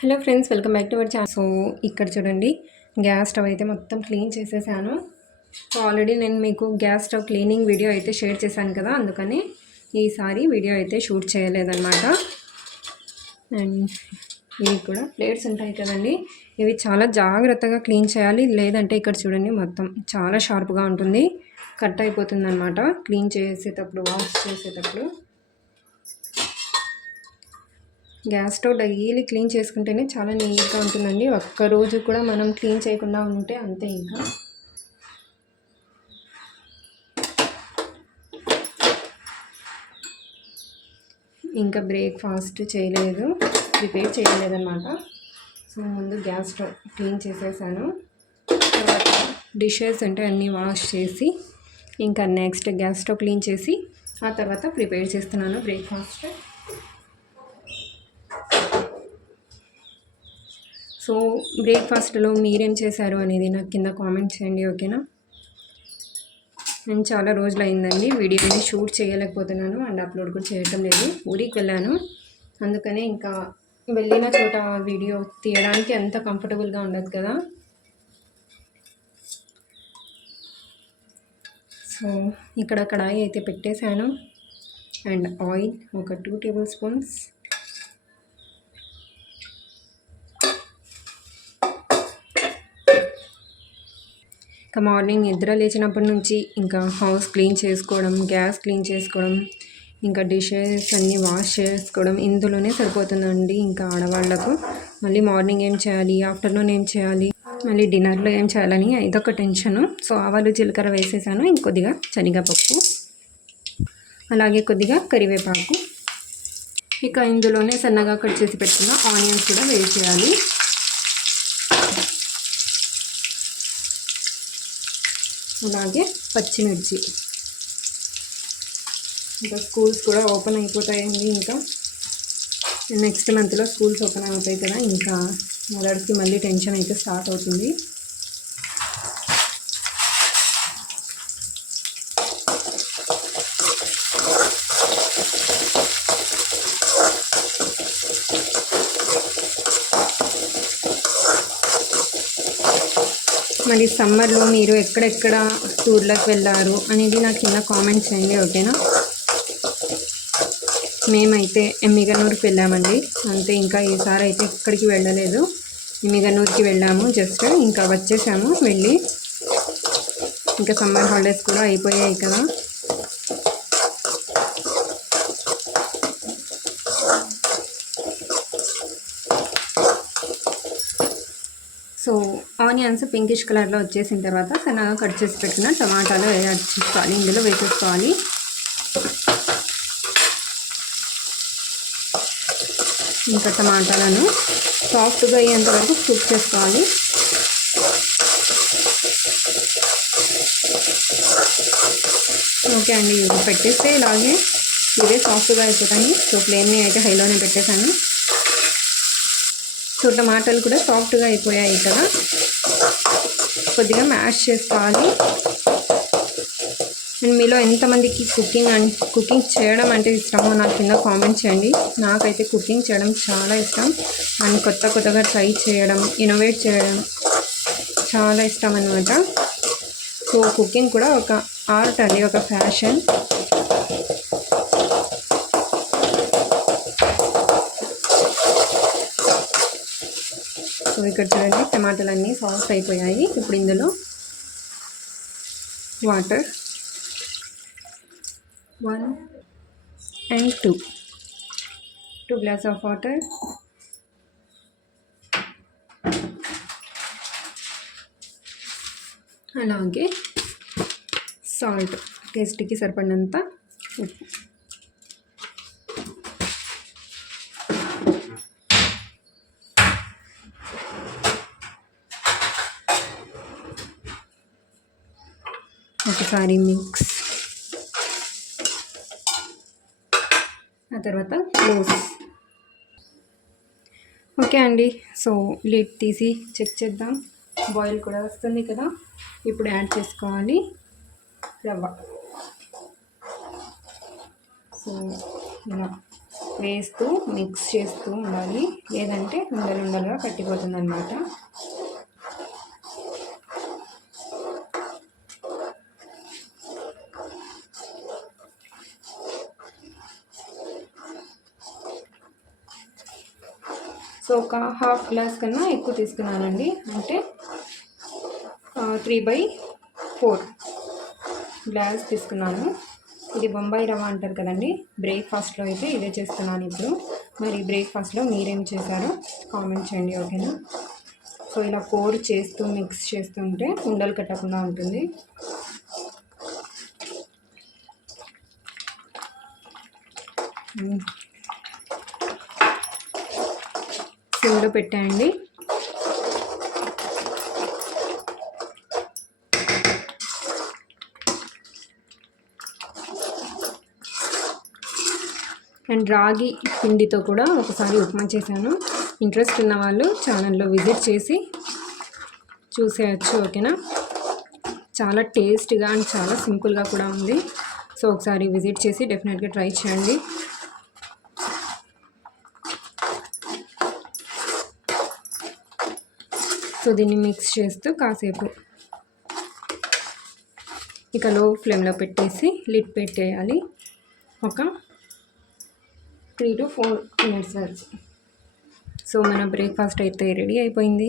Hello friends welcome back to our channel. So ఇక్కడ చూడండి gas stove అయితే మొత్తం క్లీన్ చేసేసాను. సో ఆల్రెడీ నేను మీకు గ్యాస్ స్టవ్ క్లీనింగ్ వీడియో అయితే షేర్ చేశాను కదా అందుకని ఈసారి వీడియో అయితే షూట్ చేయలేదన్నమాట. అండ్ ఇవి కూడా ప్లేట్స్ ఉంటాయి కదండి ఇవి చాలా జాగ్రత్తగా క్లీన్ చేయాలి. లేదంటే ఇక్కడ చూడండి మొత్తం చాలా షార్ప్గా ఉంటుంది. కట్ అయిపోతుంది అనమాట క్లీన్ చేసేటప్పుడు వాష్ చేసేటప్పుడు. గ్యాస్ స్టవ్ డైలీ క్లీన్ చేసుకుంటేనే చాలా నీట్గా ఉంటుందండి. ఒక్కరోజు కూడా మనం క్లీన్ చేయకుండా ఉంటే అంతే ఇంకా. ఇంకా బ్రేక్ఫాస్ట్ చేయలేదు ప్రిపేర్ చేయలేదన్నమాట. సో ముందు గ్యాస్ స్టవ్ క్లీన్ చేసేసాను. తర్వాత డిషెస్ అంటే అన్నీ వాష్ చేసి ఇంకా నెక్స్ట్ గ్యాస్ స్టవ్ క్లీన్ చేసి ఆ తర్వాత ప్రిపేర్ చేస్తున్నాను బ్రేక్ఫాస్ట్. సో బ్రేక్ఫాస్ట్లో మీరేం చేశారు అనేది నాకు కింద కామెంట్ చేయండి ఓకేనా? నేను చాలా రోజులు అయిందండి వీడియోని షూట్ చేయలేకపోతున్నాను అండ్ అప్లోడ్ కూడా చేయటం లేదు ఊరికి వెళ్ళాను. అందుకనే ఇంకా వెళ్ళిన చోట వీడియో తీయడానికి ఎంత కంఫర్టబుల్గా ఉండదు కదా? సో ఇక్కడ కడాయి అయితే పెట్టేశాను. అండ్ ఆయిల్ ఒక టూ టేబుల్ స్పూన్స్. ఇంకా మార్నింగ్ నిద్ర లేచినప్పటి నుంచి ఇంకా హౌస్ క్లీన్ చేసుకోవడం గ్యాస్ క్లీన్ చేసుకోవడం ఇంకా డిషెస్ అన్నీ వాష్ చేసుకోవడం ఇందులోనే సరిపోతుందండి ఇంకా ఆడవాళ్ళకు మళ్ళీ మార్నింగ్ ఏం చేయాలి ఆఫ్టర్నూన్ ఏం చేయాలి మళ్ళీ డిన్నర్లో ఏం చేయాలని ఇదొక టెన్షను. సో ఆవాలు జీలకర్ర వేసేసాను ఇంకొద్దిగా శనగపప్పు అలాగే కొద్దిగా కరివేపాకు. ఇక ఇందులోనే సన్నగా కట్ చేసి పెట్టుకున్న ఆనియన్స్ కూడా వేసేయాలి. అలాగే పచ్చిమిర్చి. ఇంకా స్కూల్స్ కూడా ఓపెన్ అయిపోతాయండి ఇంకా. నెక్స్ట్ మంత్లో స్కూల్స్ ఓపెన్ అవుతాయి కదా ఇంకా. మదర్స్కి మళ్ళీ టెన్షన్ అయితే స్టార్ట్ అవుతుంది. మరి సమ్మర్లో మీరు ఎక్కడెక్కడ టూర్లకు వెళ్ళారు అనేది నాకు కింద కామెంట్ చేయండి ఓకేనా మేమైతే ఎమ్మిగనూరుకి వెళ్ళామండి. అంతే ఇంకా ఈసారి అయితే ఎక్కడికి వెళ్ళలేదు. ఎమ్మిగనూరుకి వెళ్ళాము జస్ట్ ఇంకా వచ్చేసాము వెళ్ళి ఇంకా సమ్మర్ హాలిడేస్ కూడా అయిపోయాయి కదా సో ఆనియన్స్ పింకిష్ కలర్లో వచ్చేసిన తర్వాత సన్నగా కట్ చేసి పెట్టిన టమాటాలు యాడ్ చేసుకోవాలి ఇందులో వేసేసుకోవాలి. ఇంకా టమాటాలను సాఫ్ట్గా అయ్యేంత వరకు కుక్ చేసుకోవాలి. ఓకే అండి ఇవి పెట్టేస్తే ఇలాగే ఇవే సాఫ్ట్గా అయిపోతాయి. సో ఫ్లేమ్ని అయితే హైలోనే పెట్టేశాను. సో టమాటాలు కూడా సాఫ్ట్గా అయిపోయాయి కదా. కొద్దిగా మ్యాష్ చేసుకోవాలి. అండ్ మీలో ఎంతమందికి కుకింగ్ అండ్ కుకింగ్ చేయడం అంటే ఇష్టమో నాకు కింద కామెంట్ చేయండి. నాకైతే కుకింగ్ చేయడం చాలా ఇష్టం. అండ్ కొత్త కొత్తగా ట్రై చేయడం ఇన్నోవేట్ చేయడం చాలా ఇష్టం అనమాట సో కుకింగ్ కూడా ఒక ఆర్ట్ అండి ఒక ఫ్యాషన్. సో ఇక్కడ చూడండి టమాటాలు అన్నీ సాఫ్ట్ అయిపోయాయి. ఇప్పుడు ఇందులో water. One and two two glass of water అలాగే సాల్ట్ టేస్ట్కి సరిపడినంత ఉప్పు. ఒకసారి మిక్స్. ఆ తర్వాత క్లోజ్. ఓకే అండి. సో లిడ్ తీసి చెక్ చేద్దాం. బాయిల్ కూడా వస్తుంది కదా. ఇప్పుడు యాడ్ చేసుకోవాలి రవ్వ. సో ఇలా వేస్తూ మిక్స్ చేస్తూ ఉండాలి. లేదంటే ఉండలు ఉండలుగా కట్టిపోతుంది అనమాట సో ఒక హాఫ్ గ్లాస్ కన్నా ఎక్కువ తీసుకున్నానండి. అంటే త్రీ బై ఫోర్ గ్లాస్ తీసుకున్నాను. ఇది బొంబాయి రవ్వ అంటారు కదండి. బ్రేక్ఫాస్ట్లో అయితే ఇదే చేస్తున్నాను ఇప్పుడు. మరి బ్రేక్ఫాస్ట్లో మీరేం చేశారో కామెంట్ చేయండి ఓకేనా? సో ఇలా పోర్ చేస్తూ మిక్స్ చేస్తుంటే ఉండలు కట్టకుండా ఉంటుంది. సిమ్లో పెట్టండి అండ్ రాగి పిండితో కూడా ఒకసారి ఉప్మా చేశాను. ఇంట్రెస్ట్ ఉన్న వాళ్ళు ఛానల్లో విజిట్ చేసి చూసేయచ్చు ఓకేనా? చాలా టేస్ట్గా అండ్ చాలా సింపుల్గా కూడా ఉంది. సో ఒకసారి విజిట్ చేసి డెఫినెట్గా ట్రై చేయండి. సో దీన్ని మిక్స్ చేస్తూ కాసేపు ఇక లో ఫ్లేమ్లో పెట్టేసి లిడ్ పెట్టేయాలి. ఒక త్రీ టు ఫోర్ మినిట్స్ వరకు. సో మన బ్రేక్ఫాస్ట్ అయితే రెడీ అయిపోయింది.